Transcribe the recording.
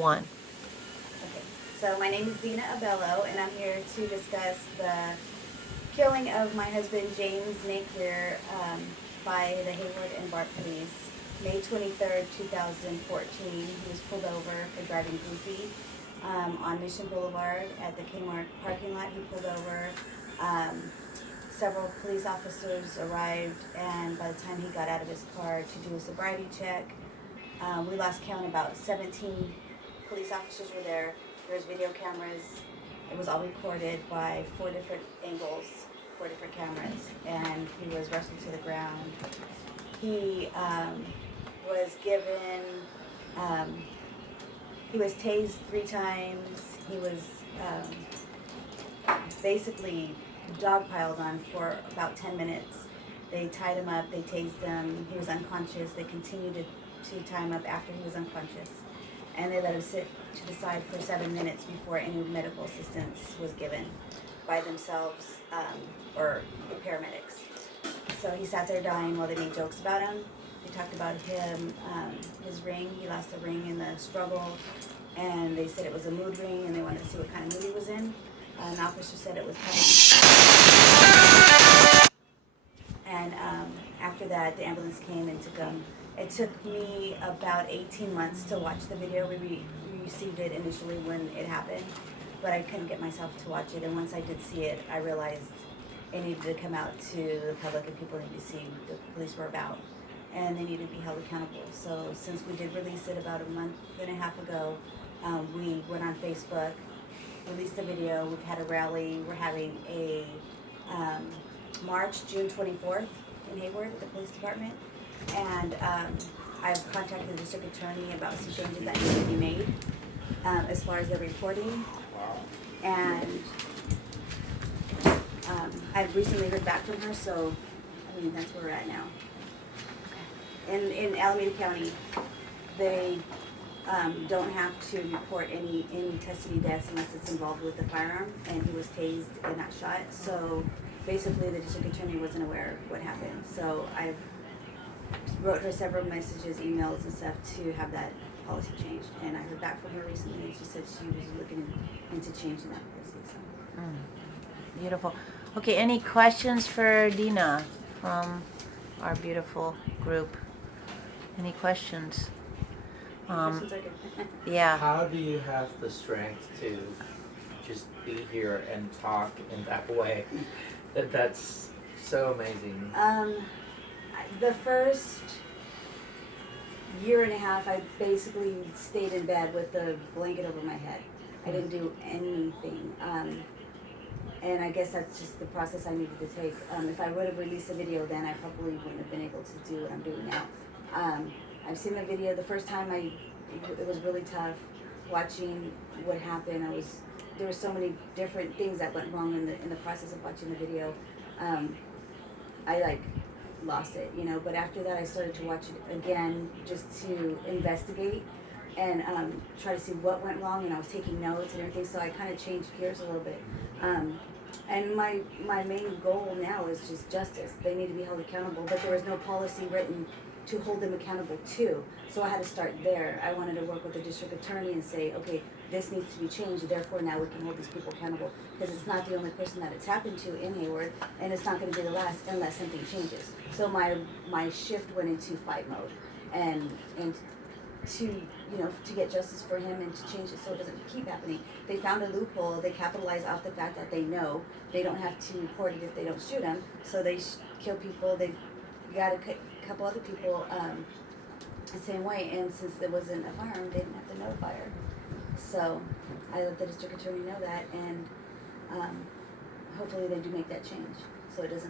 1. Okay, so my name is Dina Abello, and I'm here to discuss the killing of my husband, James NateGreer, by the Hayward and Bart police. May 23rd, 2014, he was pulled over for driving goofy on Mission Boulevard at the Kmart parking lot. He pulled over. Several police officers arrived, and by the time he got out of his car to do a sobriety check, we lost count. About 17 police officers were there. There was video cameras. It was all recorded by 4 different angles, 4 different cameras, and he was wrestled to the ground. He was given, he was tased 3 times. He was basically dogpiled on for about 10 minutes. They tied him up, they tased him, he was unconscious. They continued to tie him up after he was unconscious. And they let him sit to the side for 7 minutes before any medical assistance was given by themselves or the paramedics. So he sat there dying while they made jokes about him. They talked about him, his ring. He lost a ring in the struggle, and they said it was a mood ring, and they wanted to see what kind of mood he was in. An officer said it was probably. And after that, the ambulance came and took him. It took me about 18 months to watch the video. We received it initially when it happened, but I couldn't get myself to watch it. And once I did see it, I realized it needed to come out to the public, and people needed to see what the police were about, and they needed to be held accountable. So since we did release it about a month and a half ago, we went on Facebook, released the video. We've had a rally. We're having a March, June 24th in Hayward, the police department. And I've contacted the district attorney about some changes that need to be made as far as the reporting. And I've recently heard back from her, so I mean, that's where we're at now. In Alameda County, they don't have to report any in-custody deaths unless it's involved with the firearm, and he was tased and not shot. So basically, the district attorney wasn't aware of what happened. So I've wrote her several messages, emails, and stuff to have that policy changed. And I heard back from her recently, and she said she was looking into changing that policy. So. Beautiful. Okay, any questions for Dina from our beautiful group? Any questions? Yeah. How do you have the strength to just be here and talk in that way? That's so amazing. The first year and a half, I basically stayed in bed with the blanket over my head. I didn't do anything. And I guess that's just the process I needed to take. If I would have released a video then, I probably wouldn't have been able to do what I'm doing now. I've seen the video. The first time it was really tough watching what happened. There were so many different things that went wrong in the process of watching the video. I lost it, but after that I started to watch it again just to investigate and try to see what went wrong, and I was taking notes and everything, so I kind of changed gears a little bit. And my main goal now is just justice. They need to be held accountable, but there was no policy written to hold them accountable to, so I had to start there. I wanted to work with the district attorney and say, okay, this needs to be changed, therefore now we can hold these people accountable, because it's not the only person that it's happened to in Hayward, and it's not going to be the last unless something changes. So my shift went into fight mode, and to get justice for him and to change it so it doesn't keep happening. They found a loophole. They capitalized off the fact that they know they don't have to report it if they don't shoot them, so they kill people. They got a couple other people the same way, and since there wasn't a firearm, they didn't have to notify her. So I let the district attorney know that, and hopefully they do make that change so it doesn't